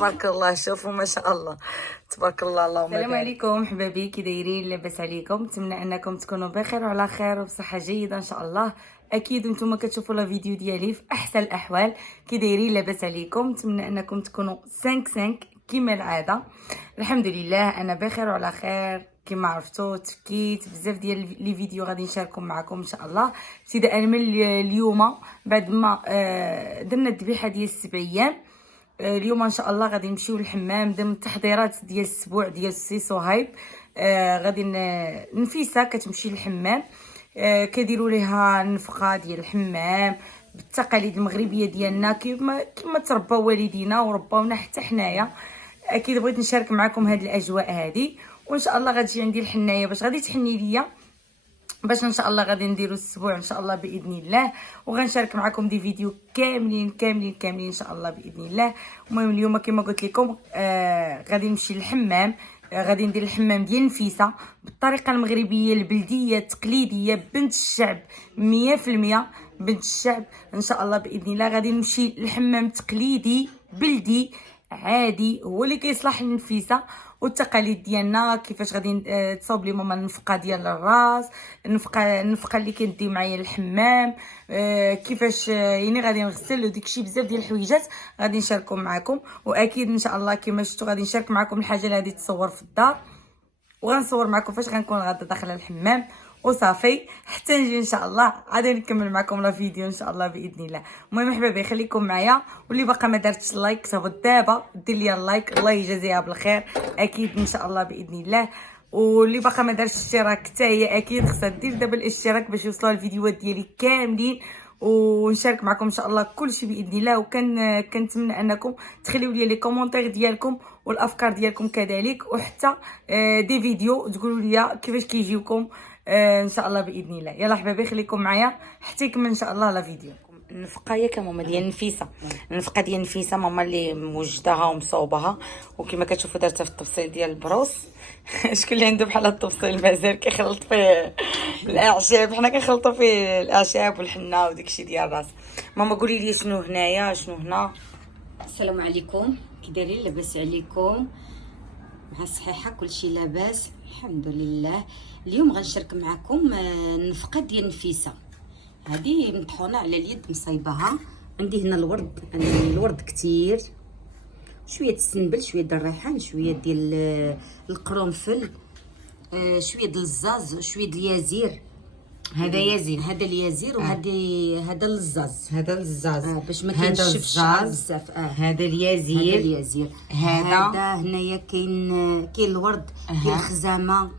تبارك الله. شوفوا ما شاء الله تبارك الله. اللهم السلام عليكم حبابي، كي دايرين؟ لاباس عليكم؟ نتمنى انكم تكونوا بخير وعلى خير وبصحه جيده ان شاء الله. اكيد نتوما كتشوفوا لا فيديو ديالي في احسن الاحوال. كي دايرين؟ لاباس عليكم؟ نتمنى انكم تكونوا 5 كيما العاده. الحمد لله انا بخير وعلى خير. كما عرفتوا تفكيت بزاف ديال لي فيديو غادي نشاركهم معكم ان شاء الله، ابتداء من اليوم بعد ما درنا الذبيحه ديال 7 ايام. اليوم ان شاء الله غادي نمشيو للحمام ضمن التحضيرات ديال الاسبوع ديال السي صهيب. غادي نفيسه كتمشي للحمام، كيديروا ليها النفقه ديال الحمام بالتقاليد المغربيه ديالنا كما تربى والدينا ورباونا حتى حنايا. اكيد بغيت نشارك معكم هذه الاجواء هذه، وان شاء الله غتجي عندي الحنايه باش غادي تحني ليا، باش ان شاء الله غادي نديرو الاسبوع ان شاء الله باذن الله، وغنشارك معكم دي فيديو كاملين ان شاء الله باذن الله. المهم اليوم كما قلت لكم غادي نمشي للحمام، غادي ندير الحمام ديال نفيسه بالطريقه المغربيه البلديه التقليديه بنت الشعب 100% بنت الشعب ان شاء الله باذن الله. غادي نمشي للحمام تقليدي بلدي عادي هو اللي كيصلح للنفيسه والتقاليد ديالنا. كيفاش غادي تصاوب لي ماما النفقه ديال الراس، النفقه اللي كندي معايا للحمام، كيفاش يعني غادي نغسل وداكشي بزاف ديال الحويجات غادي نشاركهم معكم. واكيد ان شاء الله كما شفتوا غادي نشارك معكم الحاجه اللي غادي تصور في الدار، وغنصور معكم فاش غنكون غادا داخله الحمام وصافي حتى نجي ان شاء الله غادي نكمل معكم لا فيديو ان شاء الله باذن الله. المهم حبايبي خليكم معايا، واللي باقا ما دارتش اللايك صافي دابا دير لي اللايك الله يجازيها بالخير اكيد ان شاء الله باذن الله. واللي باقا ما دارش الاشتراك حتى هي اكيد خصها دير دابا الاشتراك باش يوصلوا الفيديوهات ديالي كاملين، ونشارك معكم ان شاء الله كلشي باذن الله. كنتمنى انكم تخليو لي لي كومونتير ديالكم والافكار ديالكم كذلك، وحتى دي فيديو تقولوا لي كيفاش كيجيوكم ان شاء الله باذن الله. يلا حبايبي خليكم معايا حتى يكمل ان شاء الله لا فيديو. النفقه ياك ماما ديال نفيسه، النفقه ديال نفيسه ماما اللي موجداها ومصوبها، وكما كتشوفوا دارتها في التفصيل ديال البروس. شكون اللي عنده بحال التفصيل مازال كيخلط فيه الاعشاب، حنا كنخلطوا فيه الاعشاب والحنه وداكشي ديال الراس. ماما قولي لي شنو هنايا شنو هنا. السلام عليكم، كي دايرين؟ لاباس عليكم؟ مع الصحيحه كلشي لاباس الحمد لله. اليوم غنشارك معكم النفقه ديال نفيسه. هذه مطحونه على اليد مصايبها. عندي هنا الورد كتير، شويه السنبل، شويه ديال الريحان، شويه ديال القرنفل، شويه ديال الزاز، شويه ديال اليازير. هذا يزير، هذا اليازير، هذا الزاز، هذا الزاز باش ما كينشفش بزاف. هذا اليازير، هذا هنايا كاين الورد، كاين الخزامه،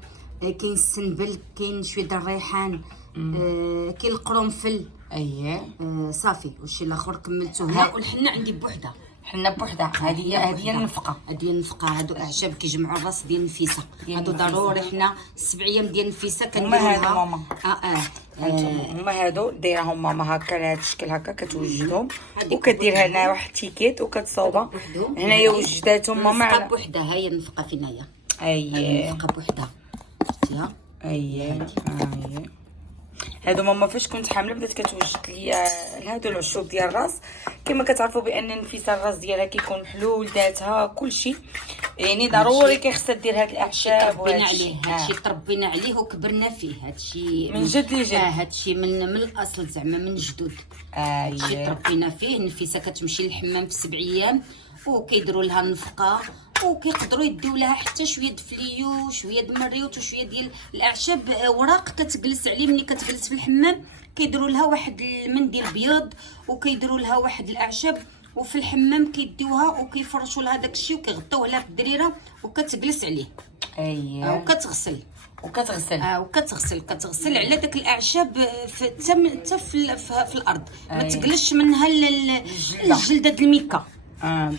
كاين السنبل، كاين شويه د الريحان، كاين القرنفل. اييه صافي. والشي الاخر كملته هنا. والحنه عندي بوحده، حنا بوحده. هذه النفقه، هادو اعشاب كيجمعوا الراس ديال النفيسه. هادو ضروري حنا 7 ايام ديال النفيسه هما كنديروها. هادو ماما هما هادو دايرهم ماما هكا لهذا الشكل هكا كتوجدهم وكديرها لنا واحد التيكيت وكتصاوبها. هنايا وجداتهم ماما النفقه بوحده. ها هي النفقه فين هي؟ اييه النفقه بوحده شفتيها؟ اييه هادو ماما فاش كنت حامله بدات كتوجد ليا هادو العشوب ديال الراس. كما كتعرفوا بان نفيسه الراس ديالها كيكون محلول ذاتها كلشي، يعني ضروري كيخصها دير هاد الاعشاب تربينا عليه. هادشي تربينا عليه وكبرنا فيه. هادشي من جد لجد. هادشي من الاصل زعما من جدود. هادشي تربينا فيه. النفيسه كتمشي للحمام في 7 ايام وكيديروا لها النفقه، وكيقدروا يديو لها حتى شويه د فليو، شويه د مريوط، وشويه ديال الاعشاب وراق كتجلس عليه. ملي كتجلس في الحمام كيديروا لها واحد المنديل بيض، وكيديروا لها واحد الاعشاب، وفي الحمام كيديوها وكيفرشوا لها داكشي وكيغطيوه لها بالدريره وكتجلس عليه. اييه وكتغسل وكتغسل على داك الاعشاب حتى في الارض. ما تجلسش منها الجلده د الميكا.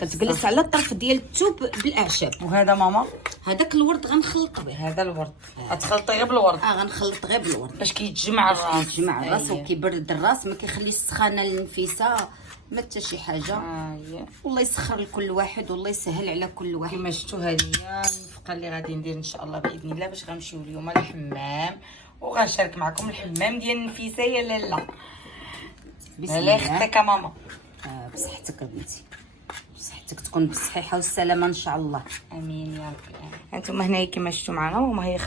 كتجلس على الطرف ديال الثوب بالاعشاب. وهذا ماما هذاك الورد غنخلط به. هذا الورد غتخلطي غير بالورد؟ غنخلط غير بالورد باش كيتجمع الراس. يتجمع الراس وكيبرد الراس، ما كيخليش السخانه للنفيسه ما حتى شي حاجه. والله يسخر لكل واحد والله يسهل على كل واحد. كما شفتوا هذه هي النفقه اللي غادي ندير ان شاء الله باذن الله باش غنمشيو اليوم للحمام، وغنشارك معكم الحمام ديال النفيسه يا لاله. الله يخليك يا ماما. بصحتك بنتي، بصحتك حياتك تكون بالصحيحه والسلامه ان شاء الله. امين يا رب العالمين. هانتوما هنايا كما شفتوا معنا ماما هي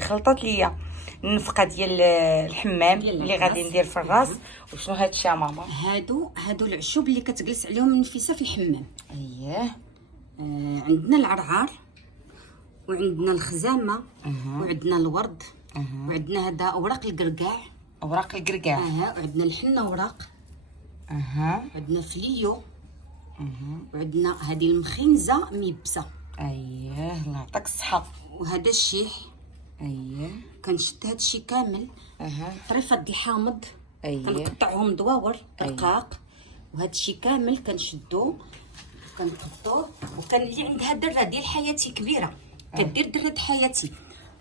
خلطات ليا النفقه ديال الحمام اللي غادي ندير في الراس. وشنو هادشي يا ماما؟ هادو العشوب اللي كتجلس عليهم النفيسه في الحمام. اييه. عندنا العرعار وعندنا الخزامه وعندنا الورد وعندنا هذا اوراق القرقاع. اوراق القرقاع. وعندنا الحنه وراق. وعندنا فليو. وعندنا هذه المخنزه ميبسه. اييه الله يعطيك الصحه. وهذا الشيح. اييه. كنشد هذا الشيء كامل. طريفه د الحامض. اييه. كنقطعهم دواور رقاق. وهذا الشيء كامل كنشدو كنحطوه. وكان اللي عندها دره ديال حياتي كبيره كدير دره حياتي،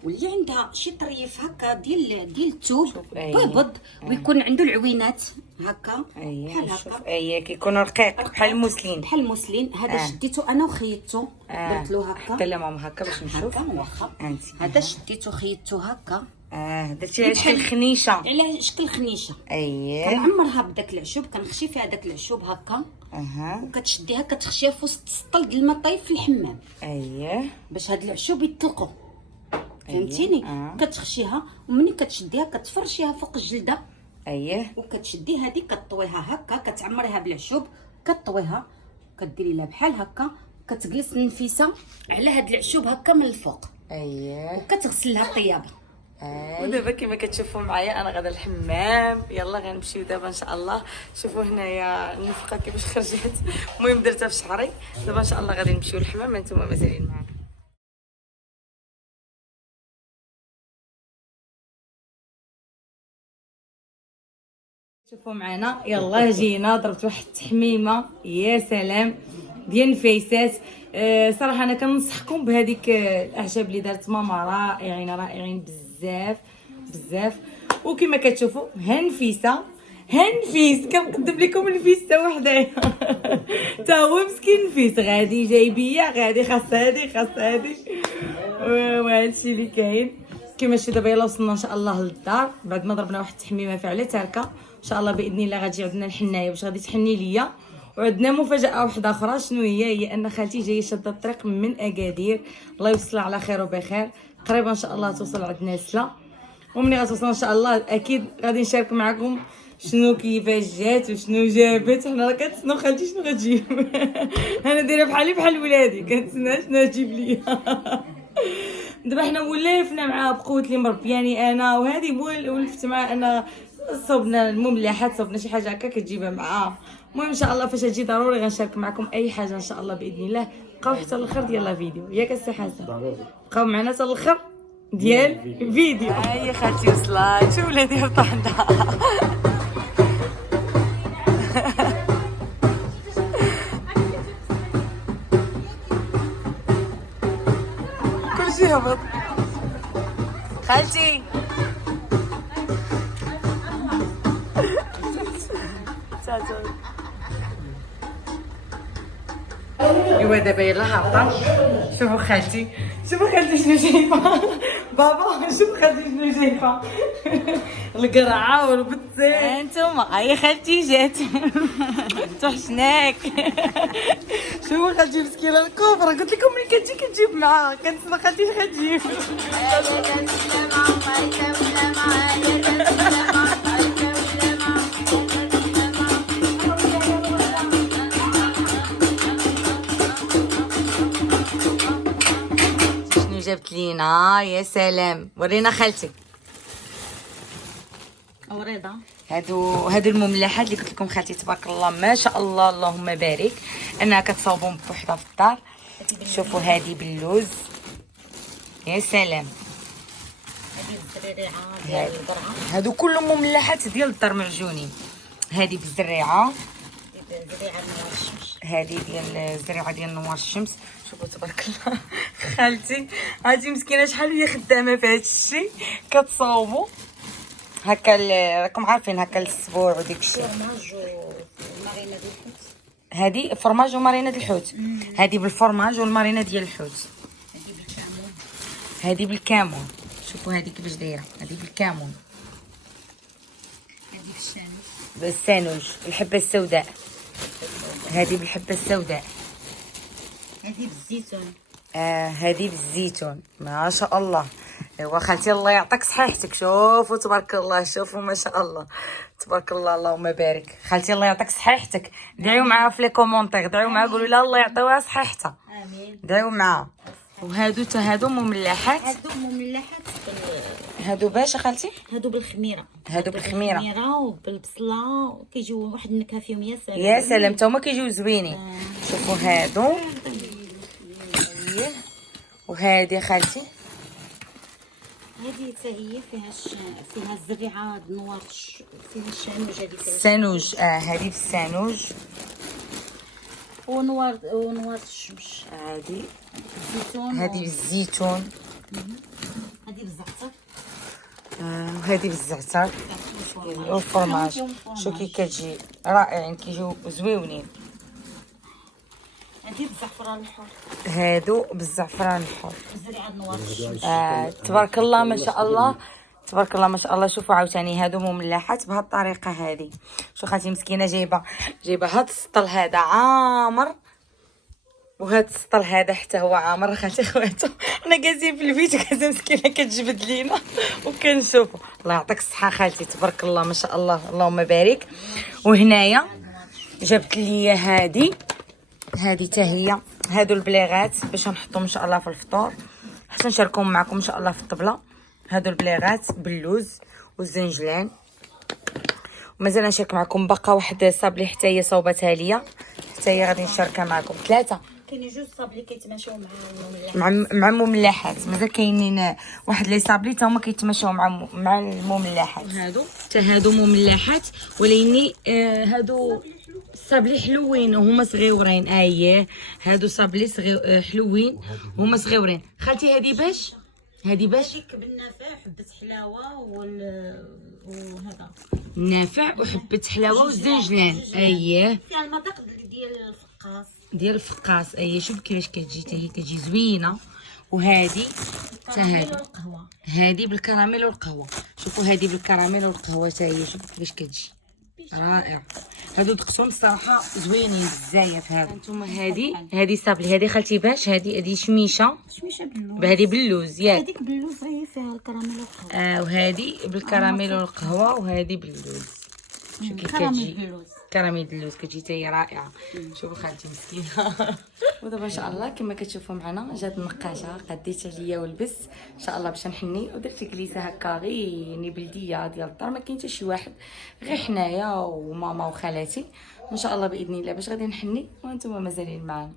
واللي عندها شي طريف هكا ديال الثوب بيبض ويكون عنده العوينات هكا بحال هكا. اييه كيكون رقيق بحال الموسلين. بحال الموسلين. هذا شديته انا وخيطته درت له هكا حتى لا ماما هكا باش نشوف هكا واخا. هذا شديته خيطته هكا. درتي على شكل خنيشه. على شكل خنيشه. اييه. كنعمرها بداك العشوب كنخشي فيها داك العشوب هكا. وكتشديها كتخشيها في وسط السطل ديال المطايب في الحمام. اييه. باش هاد العشوب يطلقوا. فهمتيني؟ كتخشيها ومنين كتشديها كتفرشيها فوق الجلده. اييه. وكتشدي هذه كطويها هكا كتعمريها بالعشوب كطويها كديري لها بحال هكا كتجلس النفيسه على هاد العشوب هكا من الفوق. اييه. وكتغسلها الطيابه. ودابا كما كتشوفوا معايا انا غادا الحمام. يلا غنمشيو دابا ان شاء الله. شوفوا هنايا النفقه كيفاش خرجت. المهم درتها في شعري. دابا ان شاء الله غادي نمشيو للحمام. انتم مازالين معنا. شوفوا معنا يلا جينا ضربت واحد التحميمه يا سلام ديال نفيسات. صراحه انا كننصحكم بهذيك الاعشاب اللي دارت ماما رائعين بزاف بزاف. وكما كتشوفوا هنفيسه كنقدم لكم نفيسه وحدايا تا هو مسكين نفيس غادي جايبيه غادي خاص هادي وهادشي اللي كاين. كما شفتوا دابا يلا وصلنا ان شاء الله للدار بعد ما ضربنا واحد التحميمه فعلا تاركه. ان شاء الله باذن الله غتجي عندنا الحنايه باش غادي تحني ليا. وعندنا مفاجاه واحده اخرى. شنو هي ان خالتي جايه شاده الطريق من اكادير. الله يوصلها على خير وبخير. قريبا ان شاء الله توصل عندنا سلا. ومني غتوصل ان شاء الله اكيد غادي نشارك معكم شنو كيفاش جات وشنو جابت. حنا راه كنتسناو خالتي شنو غتجيب. انا دايره بحال ولادي كنتسنى شنو تجيب ليا. دابا حنا ولفنا مع بقوت لي مربياني انا وهذه ولفت مع انا صوبنا المملحات صوبنا شي حاجه هكا كتجيبها معاها. المهم ان شاء الله فاش تجي ضروري غنشارك معكم اي حاجه ان شاء الله باذن الله. بقاو حتى الاخر ديال الفيديو ياك السي حسن. بقاو معنا حتى الاخر ديال الفيديو. هاي خالتي وصلات. شوف ولادي هبطوا عندها. كلشي هبط. خالتي ايوا دابا يلا هابطه. شوفوا خالتي شنو جايبه. بابا شوف خالتي شنو جايبه. القرعه والبتين. انتوما هاي خالتي جات توحشناك. شوفوا خالتي مسكينه الكوفره قلت لكم ملي كتجي كتجيب معاها كنتسنى خالتي شحال تجيب. جبت لينا يا سلام. ورينا خالتي. وريضه هادو المملحات اللي قلت لكم خالتي تبارك الله ما شاء الله اللهم بارك انها كتصاوبهم بوحدها في الدار. شوفوا هذه باللوز يا سلام. هادو كلهم مملحات ديال الدار معجونين. هذه بالزريعه هذه ديال الزريعه ديال نوار الشمس. شوفوا تبارك الله خالتي هادي مسكينه شحال هي خدامه في هذا الشيء كتصاوبوا هكا راكم عارفين هكا الاسبوع وديك الشيء. هذه فرماج ومارينه الحوت. هذه بالفرماج والمارينه ديال الحوت. هذه بالكامون. شوفوا هذه كيفاش دايره. هذه بالكامون. هذه بالشانوش. بالسانوج الحبه السوداء. هذه بالحبه السوداء. هذه بالزيتون. هذه بالزيتون ما شاء الله. ايوا خالتي الله يعطيك صحيحتك. شوفوا تبارك الله، شوفوا ما شاء الله تبارك الله اللهم بارك. خالتي الله يعطيك صحيحتك. دعيو معاها في لي كومونتير، دعيو معاها قولوا لها الله يعطيوها صحيحتها. امين. دعيو معاها. وهادو تا هادو مملحات. هادو مملحات هادو باش خالتي؟ هادو بالخميره. هادو بالخميره وبالبصله، كيجيو واحد النكهه فيهم يا سلام. يا سلام، تا هما كيجيو زوينين. شوفوا هادو. وهادي خالتي هذه حتى هي فيها الزريعه نوار، فيها الشانوج. هذه فيها السانوج. هادي بالسانوج. ونوار الشمش. هادي الزيتون. هادي بالزيتون. هذه بالزعتر. وهادي بالزعتر والفرماج. شو كي كتجي رائعين، كيجيو زويونين. هذه بالزعفران الحر. هادو بالزعفران الحر. الزريعه نوار الشمش. تبارك الله ما شاء الله تبارك الله ما شاء الله. شوفوا عاوتاني هادو مملحات بهاد الطريقه هذه. شو خالتي مسكينه جايبه هاد السطل هذا عامر، وهاد السطل هذا حتى هو عامر. خالتي خواتو حنا جالسين في البيت وكازا مسكينه كتجبد لينا وكنشوفوا. الله يعطيك الصحه خالتي تبارك الله ما شاء الله اللهم بارك. وهنايا جبت لي هادي حتى هي. هادو البليغات باش نحطهم ان شاء الله في الفطور، حتى نشاركهم معكم ان شاء الله في الطبله. هادو البليغات باللوز والزنجلان. ومازال نشارك معكم بقى واحد صابلي حتى هي صوبتها ليا، حتى هي غادي نشاركها معكم. 3 كاينين جوج صابلي كيتماشاو مع المملحات. مع المملحات. مازال كاينين واحد لي صابلي تا هما كيتماشاو مع المملحات. هادو مملحات، ولكن هادو صابلي حلوين وهما صغيورين. اييه هادو صابلي حلوين وهما صغيورين. خالتي هادي باش هذيك بالنافع حبه حلاوه وهذا نافع وحبه حلاوه والزنجلان. اييه فيها المذاق ديال الفقاص. اييه شوف كيفاش كتجي حتى هي كتجي زوينه. وهادي حتى هادي بالكراميل والقهوه. شوفوا هادي بالكراميل والقهوه حتى هي شوف كيفاش كتجي رائع. هادو دقتهم الصراحه زوينين بزاف. هانتوما هادي صابلي. هادي خالتي باش هادي شميشه باللوز. هادي باللوز ياك. هذيك باللوز هي فيها الكراميل والقهوه. وهادي بالكراميل والقهوه. وهادي باللوز. شوف كيف كتجي كراميل باللوز كتجي حتى هي رائعه. شوفوا خالتي مسكينه. ودابا ان شاء الله كما كتشوفوا معنا جات النقاشه قديت عليا ولبس ان شاء الله باش نحني. ودرت كليسه هكا غير بلديه ديال الدار، ما كاين حتى شي واحد غير حنايا وماما وخالاتي. وان شاء الله باذن الله باش غادي نحني وانتم مازالين معنا.